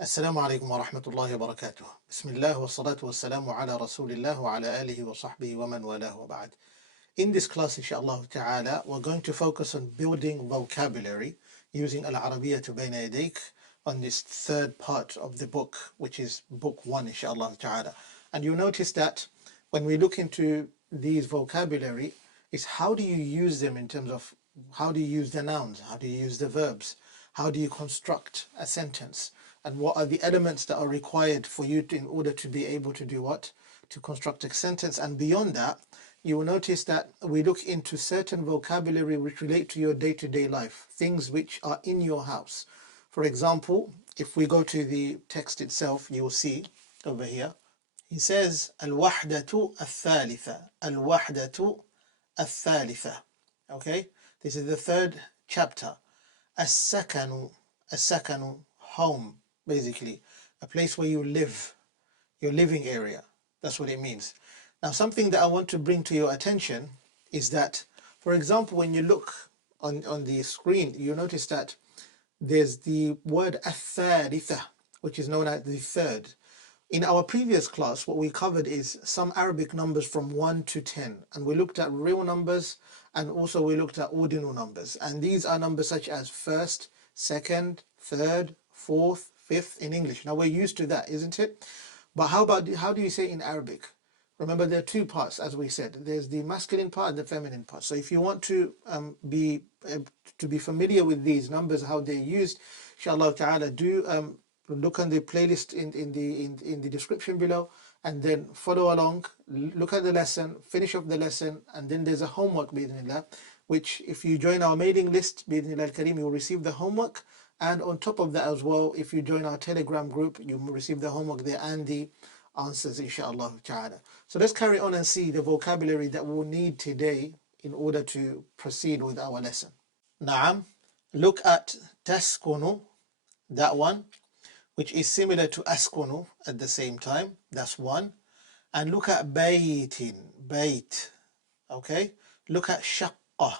السلام عليكم ورحمة الله وبركاته. بسم الله والصلاة والسلام على رسول الله وعلى آله وصحبه ومن والاه وبعد. In this class, inshallah ta'ala, we're going to focus on building vocabulary using Al-Arabiyyah Bayna Yadayk on this third part of the book, which is book 1, inshallah ta'ala. And you'll notice that when we look into these vocabulary, is how do you use them in terms of how do you use the nouns, how do you use the verbs, how do you construct a sentence, and what are the elements that are required for you to, in order to be able to do what? To construct a sentence. And beyond that, you will notice that we look into certain vocabulary which relate to your day-to-day life, things which are in your house. For example, if we go to the text itself, you will see over here, he says, Al-Wahdatu Al-Thalitha. Al-Wahdatu Al-Thalitha. Okay, this is the third chapter. As-Sakanu. As-Sakanu, home, basically. A place where you live, your living area. That's what it means. Now, something that I want to bring to your attention is that, for example, when you look on the screen, you notice that there's the word athalitha, which is known as the third. In our previous class, what we covered is some Arabic numbers from 1 to 10, and we looked at real numbers, and also we looked at ordinal numbers. And these are numbers such as first, second, third, fourth, fifth in English. Now, we're used to that, isn't it? But how do you say in Arabic? Remember, there are two parts, as we said. There's the masculine part and the feminine part. So if you want to be familiar with these numbers, how they're used, inshallah ta'ala, do look on the playlist in the description below, and then follow along, look at the lesson, finish up the lesson, and then there's a homework, bi'idhnillah, which if you join our mailing list, bi'idhnillah al-kareem, you'll receive the homework. And on top of that as well, if you join our Telegram group, you will receive the homework there and the answers, inshaAllah ta'ala. So let's carry on and see the vocabulary that we'll need today in order to proceed with our lesson. Na'am, look at taskunu, that one, which is similar to askunu at the same time. That's one. And look at baytin, bayt. Okay? Look at shaqqa.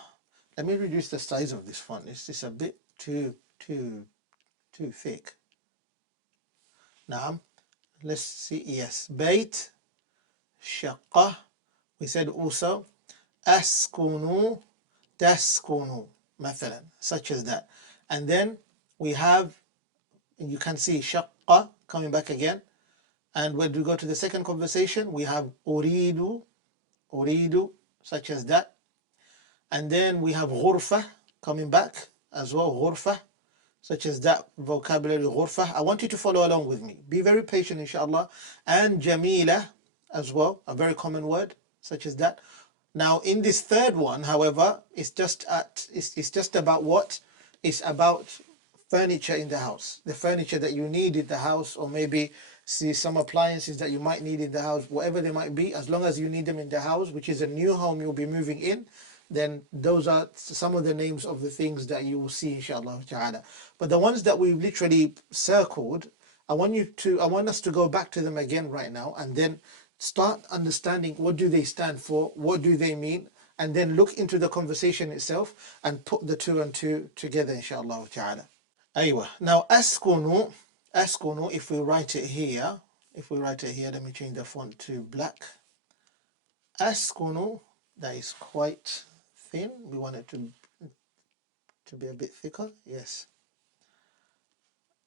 Let me reduce the size of this font. It's just a bit too thick. Naam. Let's see. Yes. Bayt, shaqqa. We said also askunu, taskunu, mathalan, such as that. And then we have, you can see shaqqa coming back again. And when we go to the second conversation, we have uridu, such as that. And then we have ghurfa coming back as well, ghurfa, such as that vocabulary, ghurfa. I want you to follow along with me. Be very patient, inshallah. And jamila as well, a very common word, such as that. Now, in this third one, however, it's just about what? It's about furniture in the house, the furniture that you need in the house, or maybe see some appliances that you might need in the house, whatever they might be, as long as you need them in the house, which is a new home you'll be moving in, then those are some of the names of the things that you will see, inshallah ta'ala. But the ones that we've literally circled, I want us to go back to them again right now, and then start understanding what do they stand for, what do they mean, and then look into the conversation itself and put the two and two together, inshallah ta'ala. Aywa. Now, askunu, if we write it here, let me change the font to black. Askunu, that is quite thin. We want it to be a bit thicker. Yes.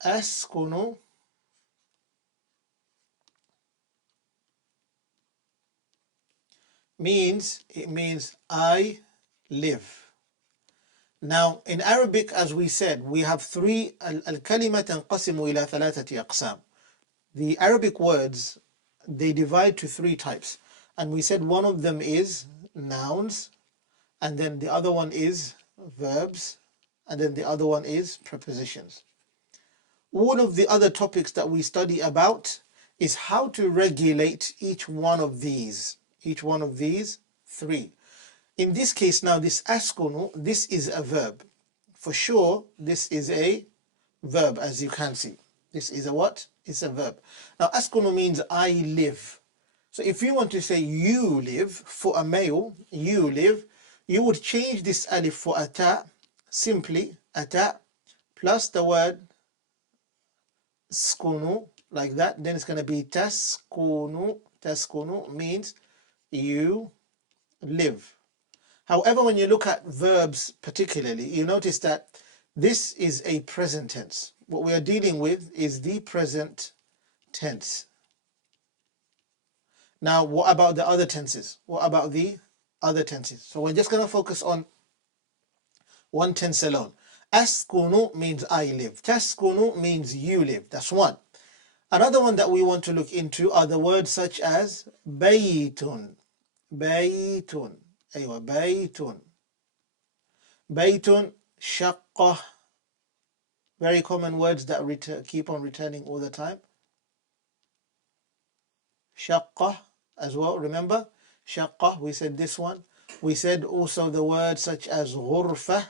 Askunu means I live. Now, in Arabic, as we said, we have three, al-kalima tanqasimu ila thalathati aqsam. The Arabic words, they divide to three types. And we said one of them is nouns, and then the other one is verbs, and then the other one is prepositions. All of the other topics that we study about is how to regulate each one of these three. In this case now, this askunu, this is a verb. For sure, this is a verb, as you can see. This is a what? It's a verb. Now, askunu means I live. So if you want to say you live, for a male, you live, you would change this alif for ata, simply ata, plus the word taskunu, like that. Then it's going to be taskunu. Taskunu means you live. However, when you look at verbs particularly, you notice that this is a present tense. What we are dealing with is the present tense. Now, what about the other tenses? What about the other tenses? So we're just going to focus on one tense alone. Askunu means I live. Taskunu means you live. That's one. Another one that we want to look into are the words such as baytun. Baytun. Aywa, baytun. Baytun, shaqqah. Very common words that keep on returning all the time. Shaqqah as well, remember? Shaqqah, we said this one. We said also the words such as ghurfah.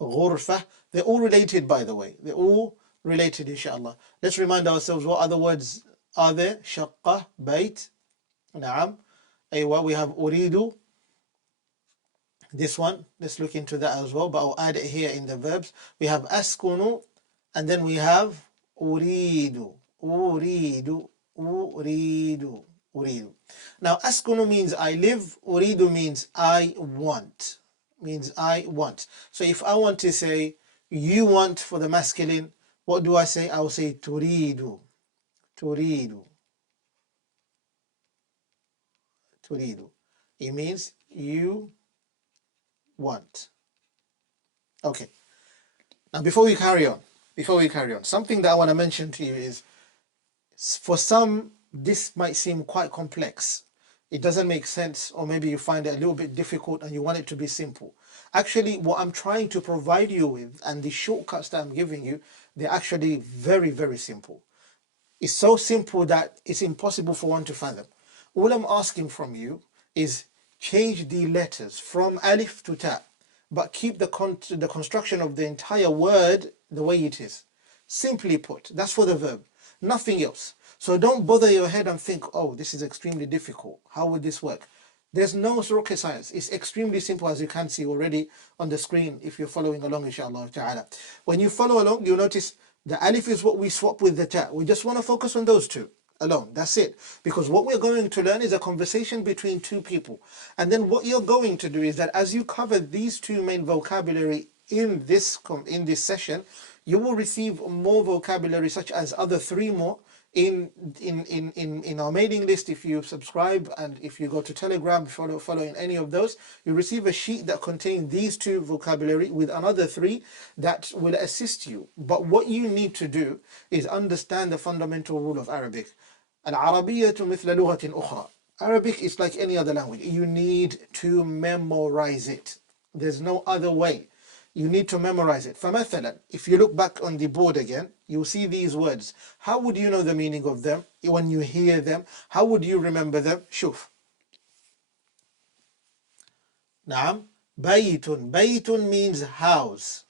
Ghurfah. They're all related, by the way. They're all related, inshallah. Let's remind ourselves what other words are there. Shaqqah, bayt, na'am. Aywa, we have uridu. This one, let's look into that as well, but I'll add it here in the verbs. We have askunu, and then we have uridu. Uridu, uridu, uridu. Now, askunu means I live, uridu means I want. Means I want. So if I want to say you want for the masculine, what do I say? I will say turidu. Turidu. Turidu. It means you want. Okay. Now before we carry on, something that I want to mention to you is, for some, this might seem quite complex. It doesn't make sense, or maybe you find it a little bit difficult and you want it to be simple. Actually, what I'm trying to provide you with and the shortcuts that I'm giving you, they're actually very, very simple. It's so simple that it's impossible for one to fathom. All I'm asking from you is change the letters from alif to ta, but keep the construction of the entire word the way it is. Simply put, that's for the verb, nothing else. So don't bother your head and think, oh, this is extremely difficult. How would this work? There's no rocket science. It's extremely simple, as you can see already on the screen if you're following along, inshallah ta'ala. When you follow along, you'll notice the alif is what we swap with the ta. We just want to focus on those two alone. That's it. Because what we're going to learn is a conversation between two people. And then what you're going to do is that as you cover these two main vocabulary in this session, you will receive more vocabulary such as other three more in our mailing list. If you subscribe and if you go to Telegram, following any of those, you receive a sheet that contains these two vocabulary with another three that will assist you. But what you need to do is understand the fundamental rule of Arabic. العربية مثل لغة أخرى. Arabic is like any other language. You need to memorize it. There's no other way. You need to memorize it. فمثلا, if you look back on the board again, you'll see these words. How would you know the meaning of them when you hear them? How would you remember them? شوف. نعم. بيت. بيت means house.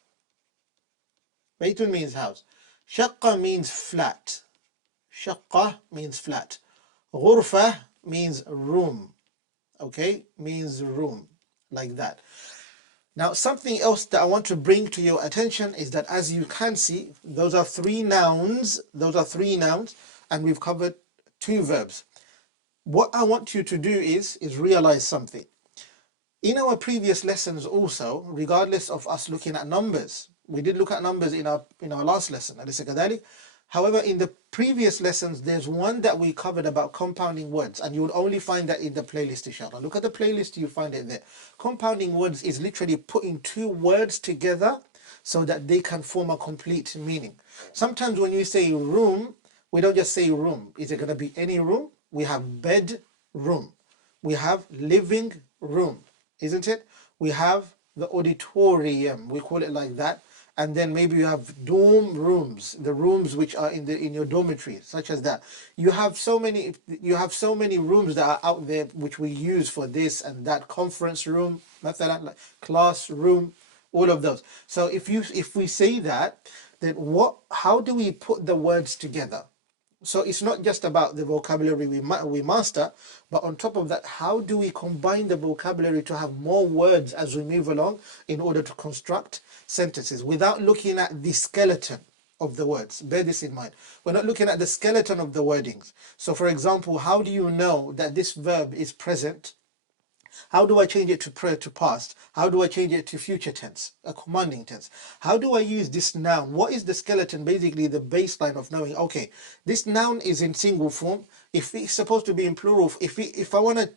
بيت means house. شقة means flat. شقة means flat. غرفة means room. Okay, means room, like that. Now, something else that I want to bring to your attention is that, as you can see, those are three nouns. Those are three nouns, and we've covered two verbs. What I want you to do is realize something. In our previous lessons also, regardless of us looking at numbers, we did look at numbers in our last lesson. However, in the previous lessons, there's one that we covered about compounding words, and you will only find that in the playlist, inshallah. Look at the playlist, you find it there. Compounding words is literally putting two words together so that they can form a complete meaning. Sometimes when you say room, we don't just say room. Is it going to be any room? We have bed room. We have living room, isn't it? We have the auditorium, we call it like that. And then maybe you have dorm rooms, the rooms which are in your dormitory, such as that. You have so many rooms that are out there which we use for this and that. Conference room, like classroom, all of those. So if we say that, then how do we put the words together? So it's not just about the vocabulary we master, but on top of that, how do we combine the vocabulary to have more words as we move along in order to construct sentences without looking at the skeleton of the words? Bear this in mind. We're not looking at the skeleton of the wordings. So for example, how do you know that this verb is present? How do I change it to past? How do I change it to future tense, a commanding tense? How do I use this noun? What is the skeleton, basically the baseline of knowing, okay, this noun is in single form. If it's supposed to be in plural, if I want to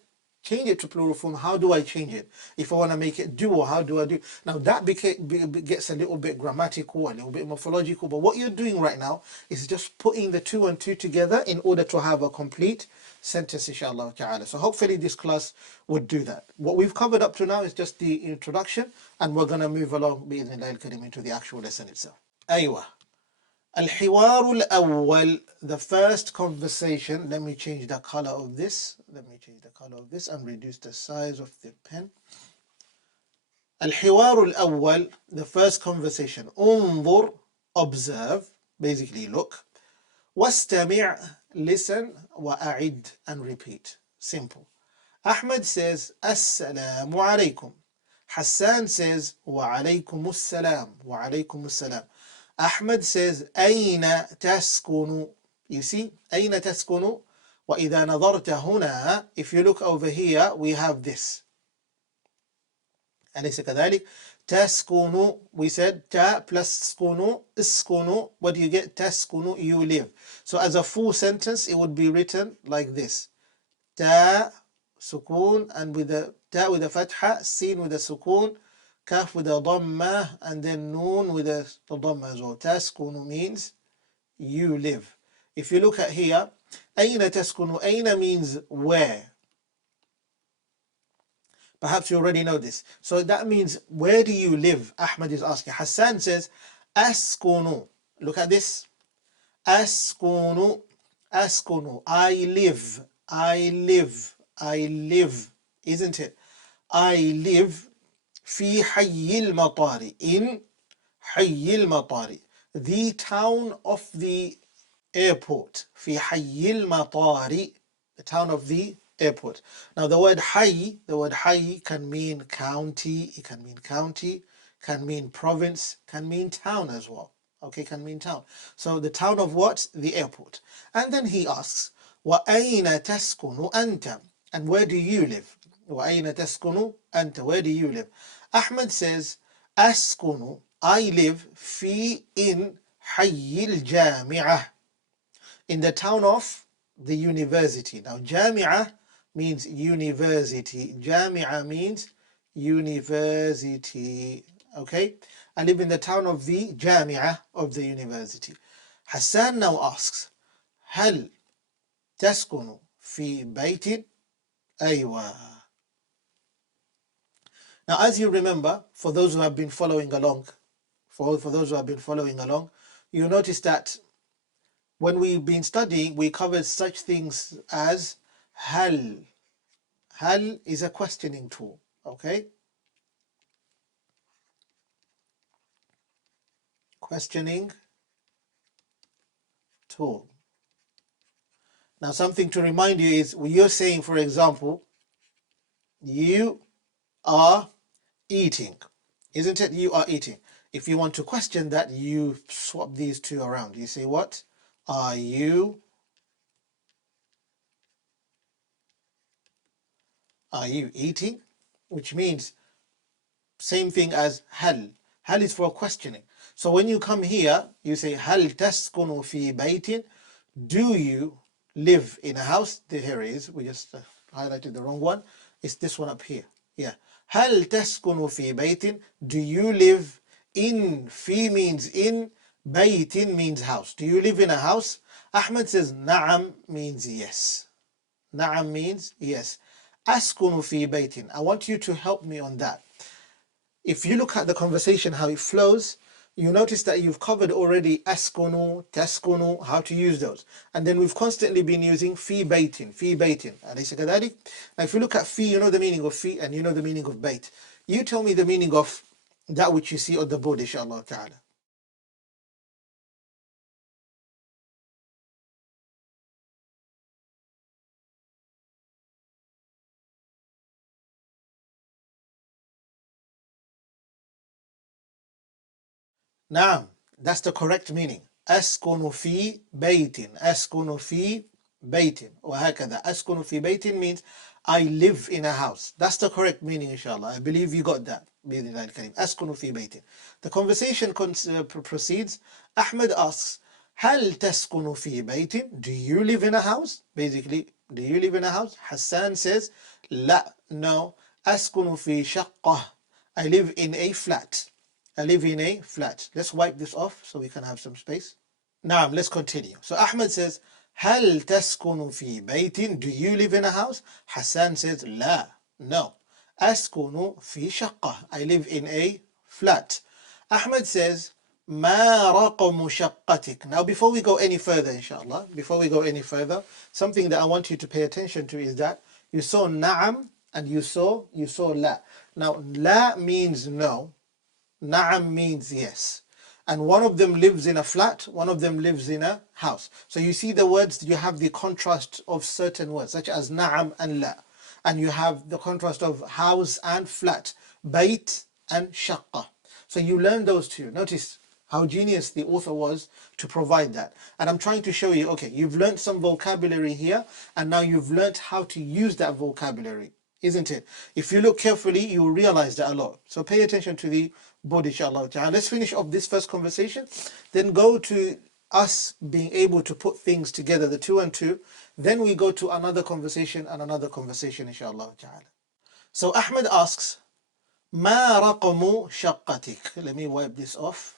change it to plural form, how do I change it? If I want to make it dual, how do I do? Now that gets a little bit grammatical, a little bit morphological, but what you're doing right now is just putting the two and two together in order to have a complete sentence, inshallah ta'ala. So hopefully this class would do that. What we've covered up to now is just the introduction, and we're going to move along bi'idhnillah al-karim into the actual lesson itself. Aywa. Al-Hiwar al-Awwal, the first conversation. Let me change the color of this. And reduce the size of the pen. Al-Hiwar al-Awwal, the first conversation. Unzur, observe, basically look. Wastami', listen. Wa'a'id, and repeat. Simple. Ahmed says, Assalamu alaykum. Hassan says, Wa alaykum salam. Wa alaykum salam. Ahmed says, أين تسكن? You see, أين تسكن? وإذا نظرت هنا, if you look over here, we have this. أليس كذلك? تسكن, we said ta plus skunu, iskunu. What do you get? تسكن, you live. So as a full sentence, it would be written like this. Ta, sukun, and with the ta with a fatha, sin with a sukun, kaf with a dhamma, and then noon with a dhamma as well. Taskunu means you live. If you look at here, aina taskunu, aina means where. Perhaps you already know this. So that means, where do you live? Ahmed is asking. Hassan says, askunu. Look at this. Askunu, askunu. I live, I live, I live. Isn't it? I live في حي المطار, in حي المطار, the town of the airport. في حي المطار, the town of the airport. Now the word حي can mean county, it can mean county, can mean province, can mean town as well. Okay, can mean town. So the town of what? The airport. And then he asks, وأين تسكن أنت? And where do you live? وأين تسكن أنت? Where do you live? Ahmed says, أسكن, I live in حي الجامعة, in the town of the university. Now جامعة means university. جامعة means university. Okay, I live in the town of the جامعة, of the university. Hassan now asks, هل تسكن في بيت؟ أيوة. Now, as you remember, for those who have been following along, you notice that when we've been studying, we covered such things as hal. Hal is a questioning tool, okay? Questioning tool. Now, something to remind you is, when you're saying, for example, you are eating, isn't it? You are eating. If you want to question that, you swap these two around. You say what? Are you eating? Which means same thing as hal. Hal is for questioning. So when you come here, you say hal taskunu fi baytin? Do you live in a house? Here it is. We just highlighted the wrong one. It's this one up here. Yeah. Hal taskunu fi baytin? Do you live in? Fi means in. Baytin means house. Do you live in a house? Ahmed says na'am means yes. Na'am means yes. Askunu fi baytin. I want you to help me on that. If you look at the conversation, how it flows, you notice that you've covered already askunu, taskunu, how to use those. And then we've constantly been using fi baytin, fi baytin. أليس كذلك? Now if you look at fi, you know the meaning of fi and you know the meaning of bayt. You tell me the meaning of that which you see on the board, inshallah ta'ala. نعم, that's the correct meaning. أسكن في بيت, أسكن في بيت, وهكذا. أسكن في بيت means I live in a house. That's the correct meaning, inshallah. I believe you got that. بإذن الله الكريم. أسكن في بيت. The conversation proceeds. Ahmed asks, هل تسكن في بيت? Do you live in a house? Basically, do you live in a house? Hassan says, لا, no. أسكن في شقة. I live in a flat. I live in a flat. Let's wipe this off so we can have some space. Now, let's continue. So Ahmed says, هل تسكن في بيت? Do you live in a house? Hassan says, لا, no. أسكن في شقة. I live in a flat. Ahmed says, ما رقم شقتك? Now, before we go any further, inshallah, before we go any further, something that I want you to pay attention to is that you saw na'am and you saw la. Now, la means no. Na'am means yes. And one of them lives in a flat, one of them lives in a house. So you see the words, you have the contrast of certain words, such as na'am and la. And you have the contrast of house and flat, bayt and shaqqa. So you learn those two. Notice how genius the author was to provide that. And I'm trying to show you, okay, you've learned some vocabulary here, and now you've learned how to use that vocabulary, isn't it? If you look carefully, you will realize that a lot. So pay attention to the board, inshallah. Let's finish off this first conversation, then go to us being able to put things together, the two and two. Then we go to another conversation and another conversation, inshallah. So Ahmed asks, ما رقم شقتك? Let me wipe this off.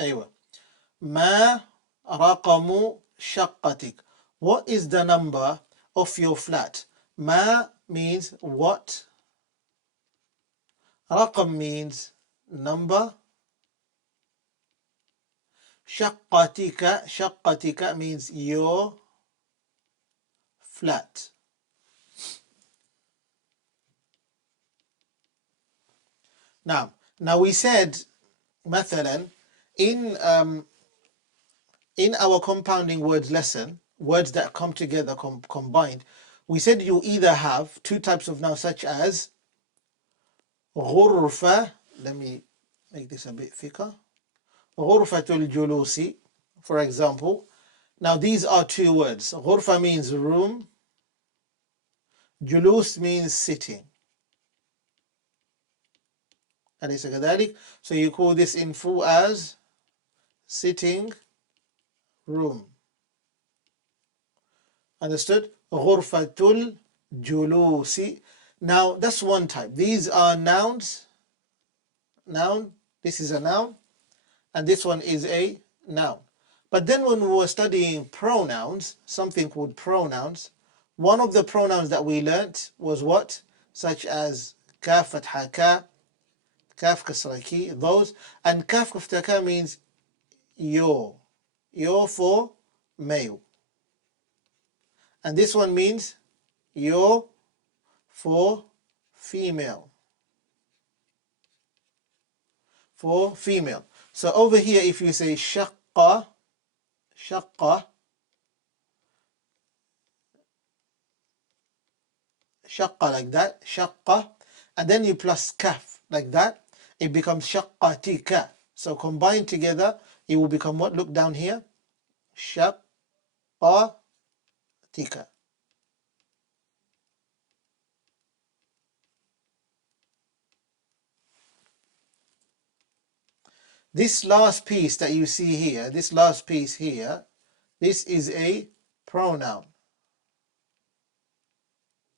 أيوة. ما رقم شقتك? What is the number of your flat? ما means what? رقم means number. شقتك means your flat. Now we said, مثلا, in our compounding words lesson, words that come together, combined, we said you either have two types of nouns, such as غرفة. Let me make this a bit thicker. غرفة الجلوس, for example. Now these are two words. غرفة means room. جلوس means sitting. أليس كذلك? So you call this in full as sitting room. Understood? غرفة الجلوس. Now that's one type. These are nouns. Noun. This is a noun. And this one is a noun. But then when we were studying pronouns, something called pronouns, one of the pronouns that we learnt was what? Such as kaf fatha ka, kaf kasra ki, those. And kaf fatha ka means yo. Yo for male. And this one means yo for female. For female. So over here, if you say shaqqa, shaqqa, shaqqa like that, shaqqa, and then you plus kaf like that, it becomes shaqqatika. So combined together, it will become what? Look down here. Shaqqatika. This last piece that you see here, this last piece here, this is a pronoun.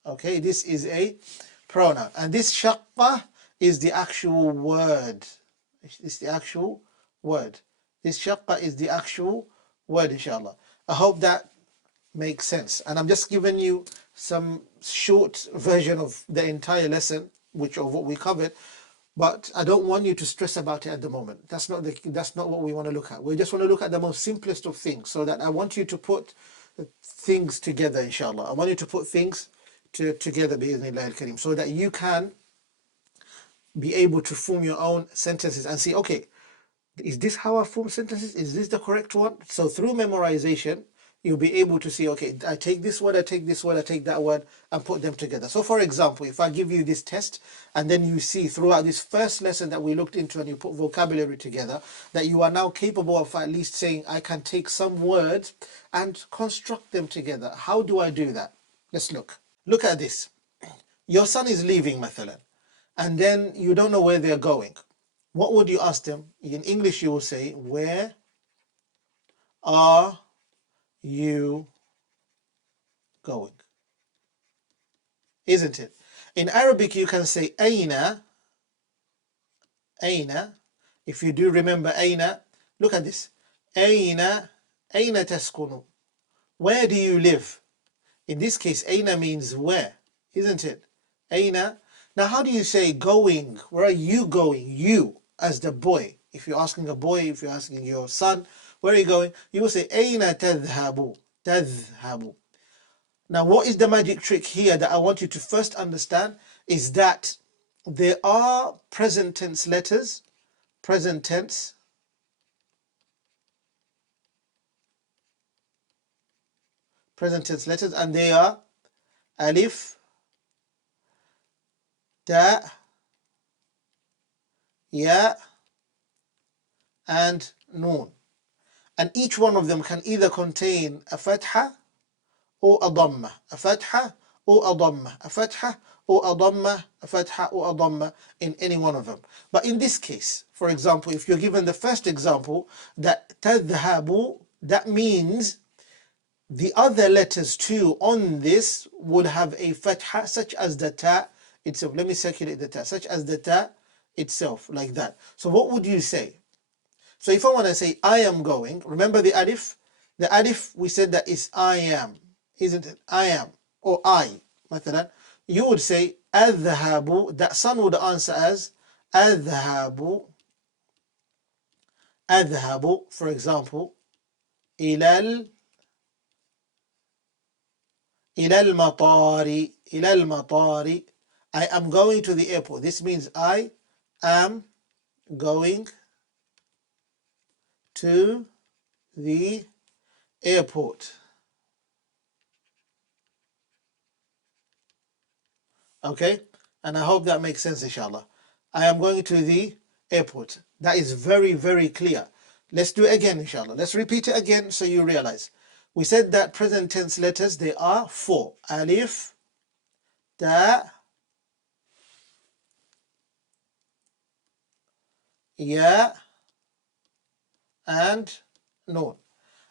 Okay, this is a pronoun. And this shaqqa is the actual word. It's the actual word. This shaqqa is the actual word, inshallah. I hope that makes sense. And I'm just giving you some short version of the entire lesson, which of what we covered. But I don't want you to stress about it at the moment. That's not what we want to look at. We just want to look at the most simplest of things, so that I want you to put things together, inshallah. I want you to put things together, bi'idhnillah al-kareem, so that you can be able to form your own sentences and see, okay, is this how I form sentences? Is this the correct one? So through memorization, you'll be able to see, okay, I take this word, I take this word, I take that word, and put them together. So for example, if I give you this test, and then you see throughout this first lesson that we looked into, and you put vocabulary together, that you are now capable of at least saying, I can take some words and construct them together. How do I do that? Let's look. Look at this. Your son is leaving, mathalan, and then you don't know where they're going. What would you ask them? In English, you will say, where are you going? Isn't it? In Arabic, you can say aina, aina. If you do remember aina, look at this. Aina, aina taskunu. Where do you live? In this case, aina means where, isn't it? Aina. Now, how do you say going? Where are you going? You, as the boy. If you're asking a boy, if you're asking your son, where are you going? You will say, aina tadhhabu, tadhhabu. Now, what is the magic trick here that I want you to first understand is that there are present tense letters, present tense letters, and they are alif, ta, ya, and noon. And each one of them can either contain a fatha or a dhamma, a fatha or a dhamma, a fatha or a dhamma, a fatha or a dhamma, in any one of them. But in this case, for example, if you're given the first example, that tadhhabu, that means the other letters too on this would have a fatha, such as the ta itself. Let me circulate the ta, such as the ta itself, like that. So what would you say? So if I want to say I am going, remember the alif? The alif, we said that is I am, isn't it? I am, or I, مثلا. You would say أذهب, that son would answer as أذهب, أذهب, for example, إلى المطار, إلى المطار. I am going to the airport. This means I am going to the airport. Okay, and I hope that makes sense, inshallah. I am going to the airport. That is very, very clear. Let's do it again, inshallah. Let's repeat it again so you realize. We said that present tense letters, they are four. Alif, ta, ya, and noon.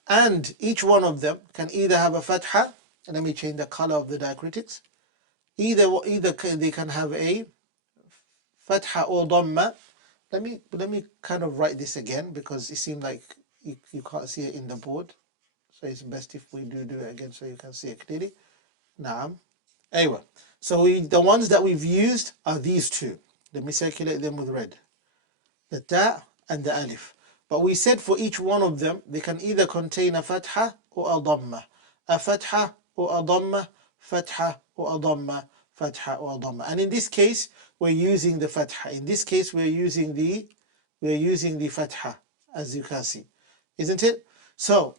And each one of them can either have a fatha, and let me change the color of the diacritics. Either they can have a fatha or dhamma. Let me kind of write this again, because it seemed like you can't see it in the board. So it's best if we do it again so you can see it clearly. Naam. Anyway, so the ones that we've used are these two. Let me circulate them with red. The ta and the alif. But we said for each one of them, they can either contain a fatha or a dhamma. A fatha or a dhamma, fatha or a dhamma, fatha or a dhamma. And in this case, we're using the fatha. In this case, we're using the fatha, as you can see. Isn't it? So,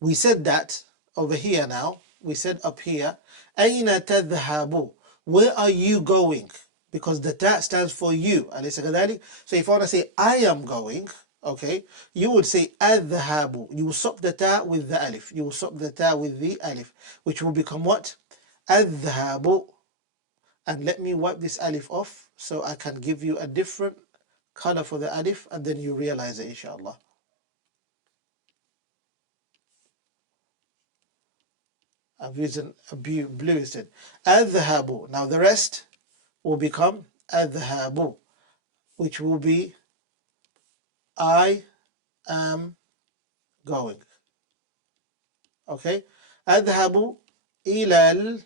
we said that over here now. We said up here, أين تذهب? Where are you going? Because the ta stands for you. أليس كذلك? So if I want to say I am going, okay, you would say أذهب. You will swap the ta with the alif. You will swap the ta with the alif, which will become what? أذهب. And let me wipe this alif off so I can give you a different color for the alif, and then you realize it, inshallah. I've used a blue instead. أذهب. Now the rest will become أذهب, which will be I am going. Okay? أذهب إلى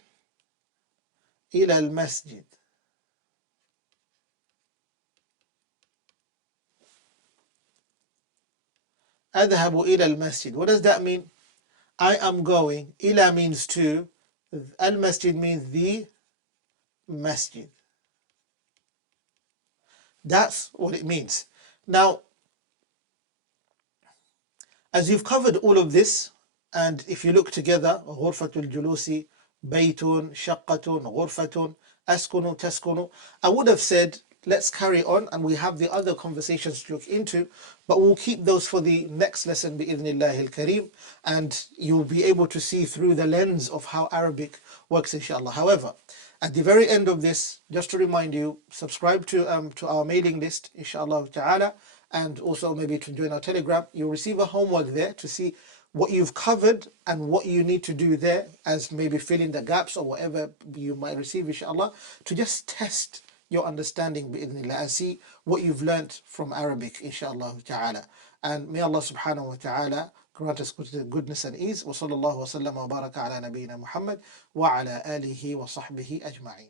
المسجد. أذهب إلى المسجد. What does that mean? I am going. إلى means to. Al-masjid means the masjid. That's what it means. Now, as you've covered all of this, And if you look together, غرفة الجلوس, بيت, شقة, غرفة, أسكن, تسكن. I would have said, let's carry on, and we have the other conversations to look into, but we'll keep those for the next lesson بإذن الله الكريم, and you'll be able to see through the lens of how Arabic works, inshallah. However, at the very end of this, just to remind you, subscribe to our mailing list, inshallah ta'ala, and also maybe to join our Telegram. You'll receive a homework there to see what you've covered and what you need to do there, as maybe fill in the gaps or whatever you might receive, inshallah, to just test your understanding bi'idhnillah and see what you've learnt from Arabic, inshallah ta'ala. And may Allah subhanahu wa ta'ala grant us goodness and ease. Wa sallallahu wa sallam wa baraka ala nabiyyina Muhammad wa ala alihi wa sahbihi ajma'in.